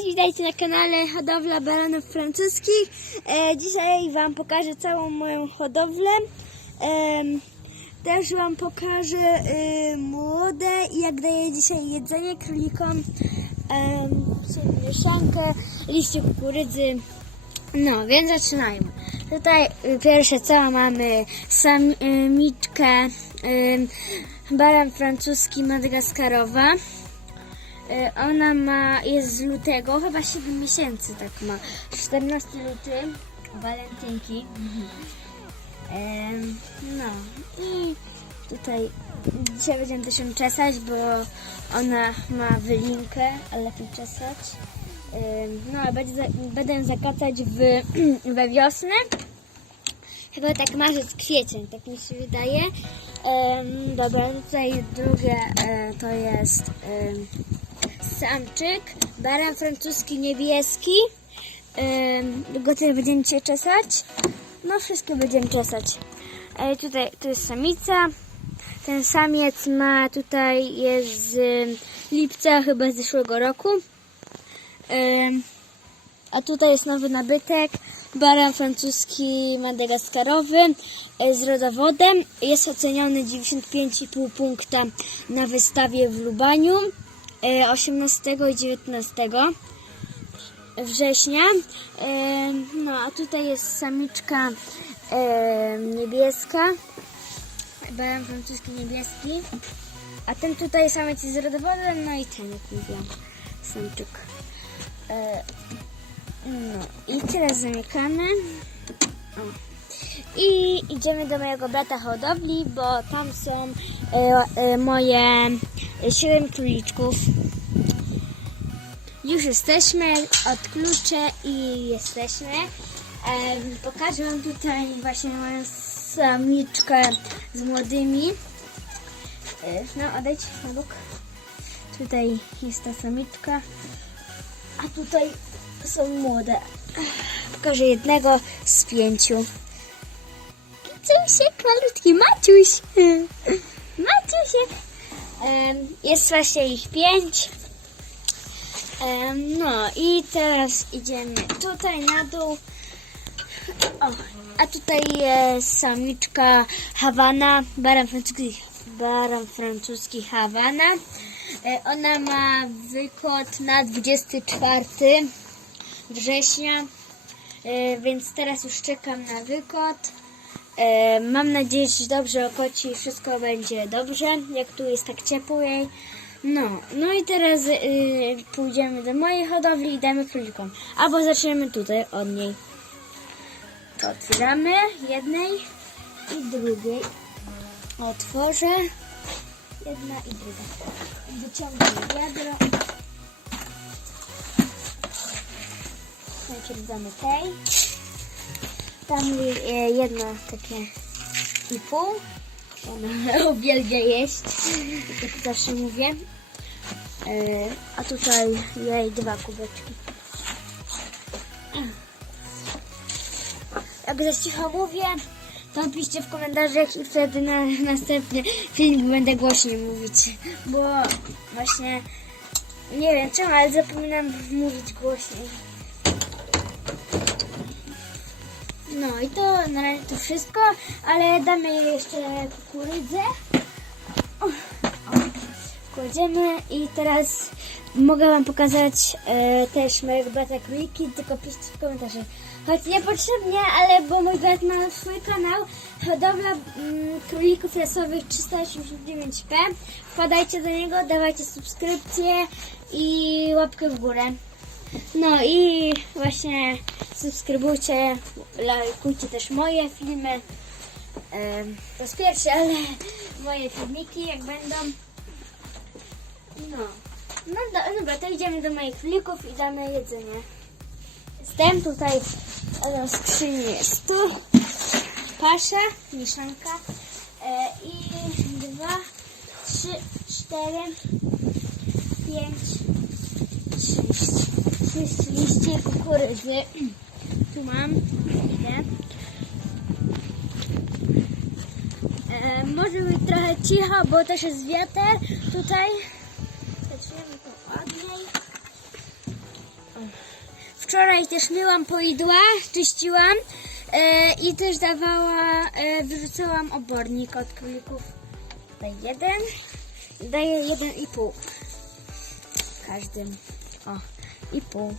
Cześć, witajcie na kanale Hodowla Baranów Francuskich. E, dzisiaj Wam pokażę całą moją hodowlę. Em, też Wam pokażę y, młode i jak daję dzisiaj jedzenie królikom. Um, mieszankę, liście kukurydzy. No, więc zaczynajmy. Tutaj y, pierwsze co mamy samiczkę y, baran francuski madagaskarowa. Y, Ona ma, jest z lutego, chyba 7 miesięcy tak ma. 14 luty, walentynki. No i tutaj dzisiaj będziemy też ją czesać, bo ona ma wylinkę, ale lepiej czesać. No a będę ją w, we wiosnę. Chyba tak marzec, kwiecień, tak mi się wydaje. Em, dobra, tutaj drugie e, to jest em, samczyk, baran francuski niebieski. Tutaj będziemy dzisiaj czesać. No wszystkie będziemy czesać. E, tutaj to jest samica. Ten samiec ma tutaj jest z em, lipca chyba z zeszłego roku. Em, a tutaj jest nowy nabytek, baran francuski madagaskarowy e, z rodowodem. Jest oceniony 95,5 punkta na wystawie w Lubaniu 18 i 19 września. E, No a tutaj jest samiczka e, niebieska, baran francuski niebieski. A ten tutaj samiec jest rodowodem, no i ten jak mówiłam, samczyk. E, no i teraz zamykamy. O. I idziemy do mojego brata hodowli, bo tam są e, e, moje 7 króliczków. Już jesteśmy, od klucze i jesteśmy. E, pokażę Wam tutaj właśnie moją samiczkę z młodymi. E, no, odejdź na bok. Tutaj jest ta samiczka. A tutaj są młode. Pokażę jednego z pięciu. Maciusiek, malutki Maciuś. Maciusiek. Jest właśnie ich pięć. No i teraz idziemy tutaj na dół. O, a tutaj jest samiczka Hawana, baran francuski, baran francuski Hawana. E, Ona ma wykot na 24 września, e, więc teraz już czekam na wykot. E, Mam nadzieję, że dobrze okoci wszystko będzie dobrze, jak tu jest tak ciepło jej. No, no i teraz y, pójdziemy do mojej hodowli i damy królikom. Albo zaczniemy tutaj od niej. To otwieramy jednej i drugiej. Otworzę. Jedna i druga. Wyciągam wiadro. Najpierw damy tej. Tam e, jedno takie i pół. Ona uwielbia jeść, jak zawsze mówię. E, A tutaj jej dwa kubeczki. Jak za cicho mówię, to piszcie w komentarzach i wtedy na następny filmik będę głośniej mówić. Bo właśnie nie wiem czemu, ale zapominam mówić głośniej. No i to na razie to wszystko, ale damy jeszcze kukurydzę. Kładziemy i teraz mogę Wam pokazać e, też mojego brata króliki, tylko piszcie w komentarzach. Choć niepotrzebnie, ale bo mój brat ma swój kanał Hodowla mm, Królików Lasowych 389p. Wpadajcie do niego, dawajcie subskrypcję i łapkę w górę. No i właśnie subskrybujcie, lajkujcie też moje filmy. To jest pierwsze, ale moje filmiki jak będą. No. No do, dobra, to idziemy do moich królików i damy jedzenie. Jestem tutaj, moją skrzyni jest tu. Pasza, mieszanka e, i dwa, trzy, cztery, pięć, sześć. Sześć liści kukurydzy. Tu mam. Idę. E, może być trochę cicho, bo też jest wiatr tutaj. Zaczniemy to od niej. O. Wczoraj też myłam poidła, czyściłam e, i też dawała, e, wyrzucałam obornik od królików. Tutaj jeden, daję jeden i pół. Każdym. O, i pół.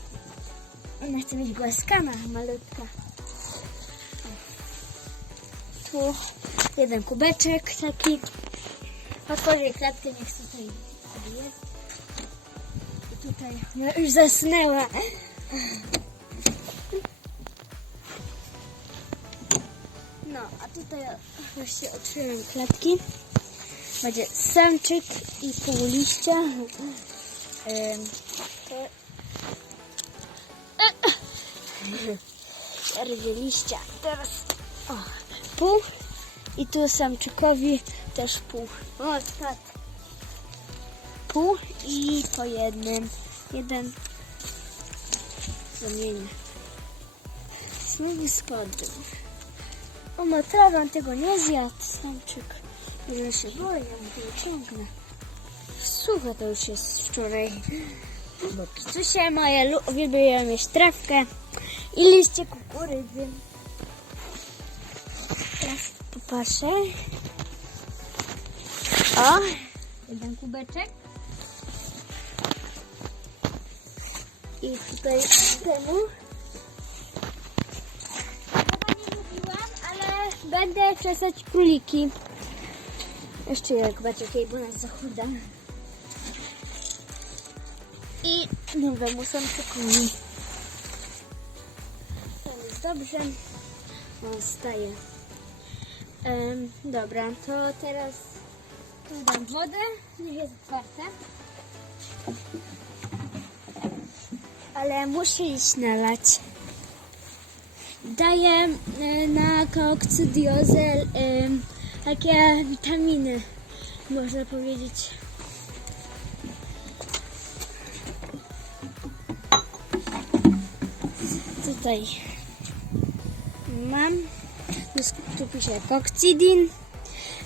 Ona chce mieć głaskana, malutka. Tu jeden kubeczek taki. Otworzę klatkę, niech tutaj jest. I tutaj już zasnęła. No, a tutaj właśnie otworzyłem klatki. Będzie samczyk i pół liścia. To... Rwie liścia. Teraz o, pół. I tu samczykowi też pół. O, spadł. Pół i po jednym. Jeden zamienię. Znowu spadł. O, ma trawę, on tego nie zjadł, samczyk. Może się boję, ja mu wyciągnę. Suche to już jest wczoraj. Bo picusie moje uwielbiają jeść trawkę i liście kukurydzy. Teraz popatrzę. O, jeden kubeczek. I tutaj temu. Chyba nie mówiłam, ale będę czesać króliki. Jeszcze jak będzie bo nas zachuda. Nowemu samczykowi. To jest dobrze. On staje. Em, dobra, to teraz tu dam wodę. Niech jest otwarte. Ale muszę iść nalać. Daję e, na kokcydiozę e, takie witaminy, można powiedzieć. Tutaj mam, tu pisze kokcidin.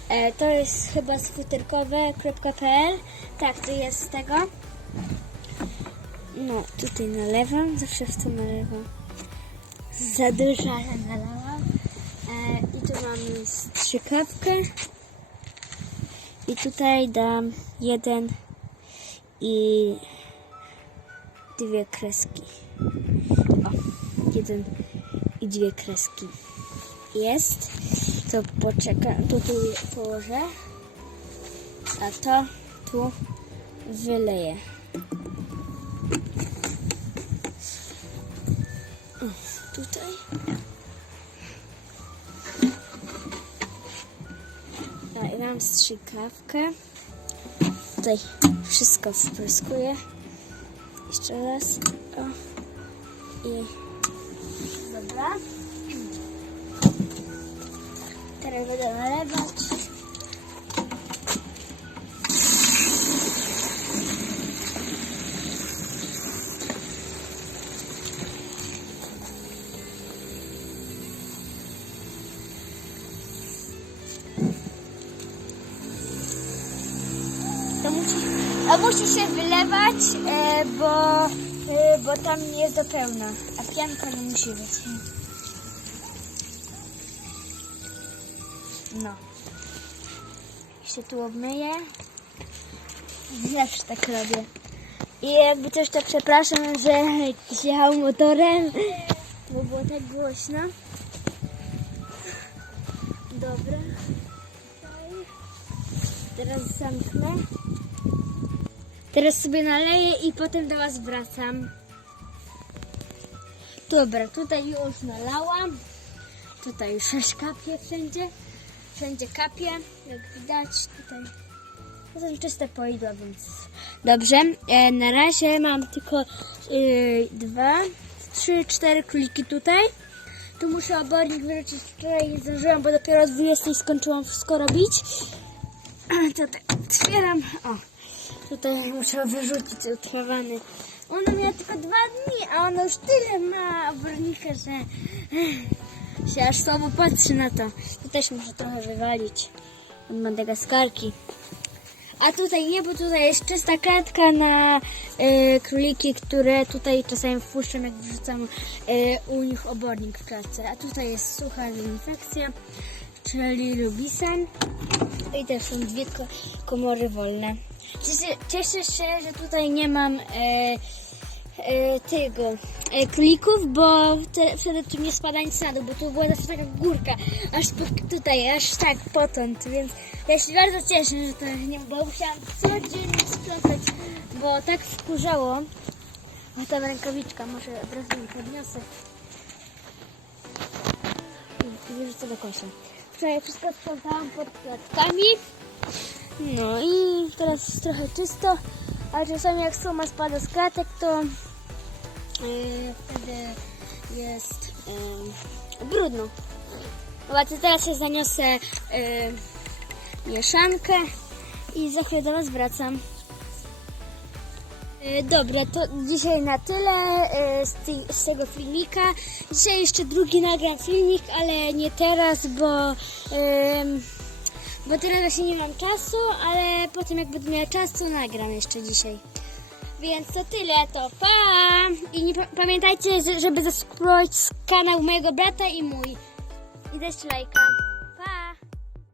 E, to jest chyba z futerkowe.pl. Tak, to jest z tego. No, tutaj nalewam, zawsze w to nalewam. Za dużo, ale nalałam. E, I tu mamy strzykawkę. I tutaj dam jeden i dwie kreski. Jeden i dwie kreski. Jest. To poczekam, to tu położę. A to tu wyleję. Tutaj. Mam strzykawkę. Tutaj wszystko spryskuję. Jeszcze raz. O. I dobra. Teraz będę nalewać. Musi, się wylewać, e, bo, e, bo tam jest do pełna, pianka nie musi być. No. Się tu obmyję. Zawsze tak robię. I jakby coś to przepraszam, że jechał motorem, bo było tak głośno. Dobra. Teraz zamknę. Teraz sobie naleję i potem do Was wracam. Dobra, tutaj już nalałam. Tutaj już też kapie wszędzie. Wszędzie kapie, jak widać. Tutaj to są czyste poidła, więc dobrze. E, na razie mam tylko e, dwa, trzy, cztery króliki tutaj. Tu muszę obornik wyrzucić. Wczoraj nie zdążyłam, bo dopiero o 20 skończyłam wszystko robić. Tutaj otwieram. O, tutaj muszę wyrzucić utrwawany. Ona miała tylko dwa dni, a ona już tyle ma obornika, że się aż słabo patrzy na to. Tu też muszę trochę wywalić od Madagaskarki. A tutaj nie, bo tutaj jest czysta klatka na e, króliki, które tutaj czasami wpuszczam, jak wrzucam e, u nich obornik w klatce. A tutaj jest sucha infekcja, czyli lubisan. I też są dwie ko- komory wolne. Cieszę, cieszę się, że tutaj nie mam e, e, tego e, królików, bo te, wtedy tu nie spada nic na dół, bo tu była zawsze taka górka, aż po, tutaj, aż tak potąd, więc ja się bardzo cieszę, że to nie, bo musiałam codziennie sprzątać, bo tak wkurzało. O, tam rękawiczka, może od razu mi podniosę. I, wyrzucę do kosza. Wczoraj wszystko sprzątałam pod klatkami. No i teraz jest trochę czysto, ale czasami jak suma spada z klatek, to yy, wtedy jest brudno. Zobaczcie, teraz się zaniosę yy, mieszankę i za chwilę do Was wracam. Yy, Dobra, to dzisiaj na tyle z tego filmika. Dzisiaj jeszcze drugi nagram filmik, ale nie teraz, bo, yy, bo teraz właśnie nie mam czasu, ale potem jak będę miała czas, to nagram jeszcze dzisiaj. Więc to tyle, to pa! I nie pa- pamiętajcie, że- żeby zasubskrybować kanał mojego brata i mój. I dać lajka.